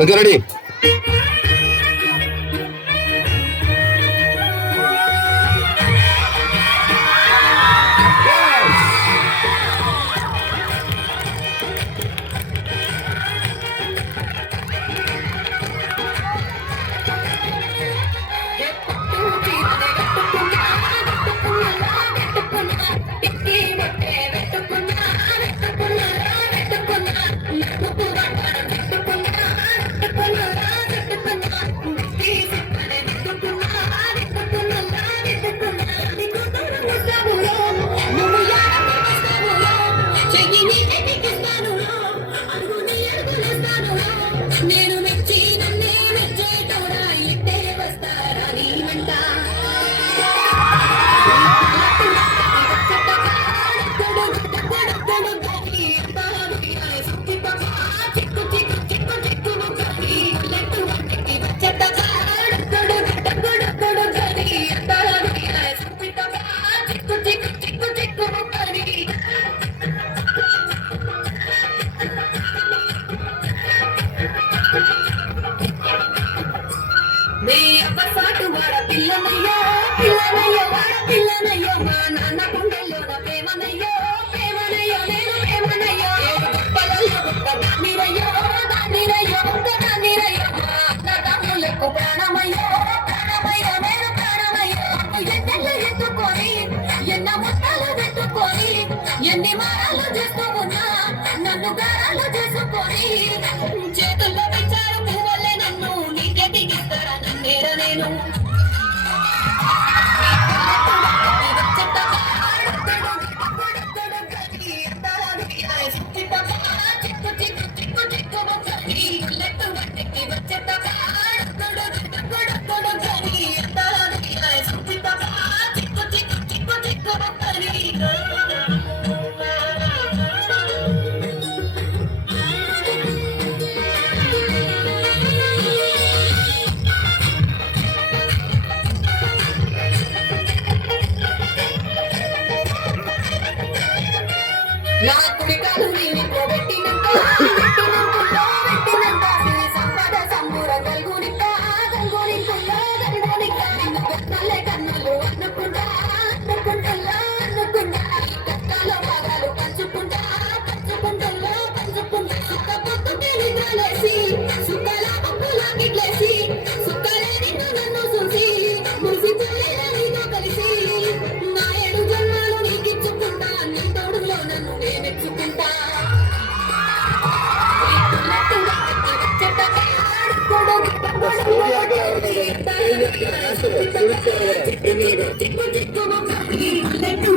Okay ready. నేను మెచ్చి నన్నే మెచ్చేటోడా ఇట్టే వస్తారా నీ వెంట పిల్లనయ్యో పిల్లనయ్యో వాడ పిల్లనయ్యో మా నాన్న కుండల్లోన ప్రేమనయ్యో ప్రేమనయ్యో నేను ప్రేమనయ్యో గొప్పలయ్యో గొప్ప దానిరయ్యో దానిరయ్యో గొప్ప దానిరయ్యో మా అన్నదమ్ములకు ప్రాణమయ్యో ప్రాణమయ్యో నేను ప్రాణమయ్యో ఎన్నెళ్ళు ఎత్తుకొని ఎన్న ముట్టాలు పెట్టుకొని ఎన్ని మారాలు చేస్తూ ఉన్నా నన్ను గారాలు చేసుకొని చేతుల్లో పెంచారు పువ్వులే నన్ను నీకే దిగిస్తారా నన్నేరా నేను నా కుడికాలు నీకు పెట్టినంత సంపద సంబూర గల్గునిక గల్గునికుల్లో గల్గునిక నిన్ను గొప్పలే కన్నులు అనుకుంటా అనుకుంటల్లో అనుకుంటా కష్టాల భాగాలు పంచుకుంటా పంచుకుంటల్లో పంచుకుంటా సుఖ పొత్తుకే నిద్రలేసి సుఖాల పప్పులా గిట్లేసి సుఖాలే నిన్ను నన్ను చూసి మురిసిపోయేలా నీతో కలిసి నా 7 జన్మాలు నీకిచ్చుకుంటా నీ తోడులో నన్ను నేనెచ్చుకుంటా చిక్కు చిక్కు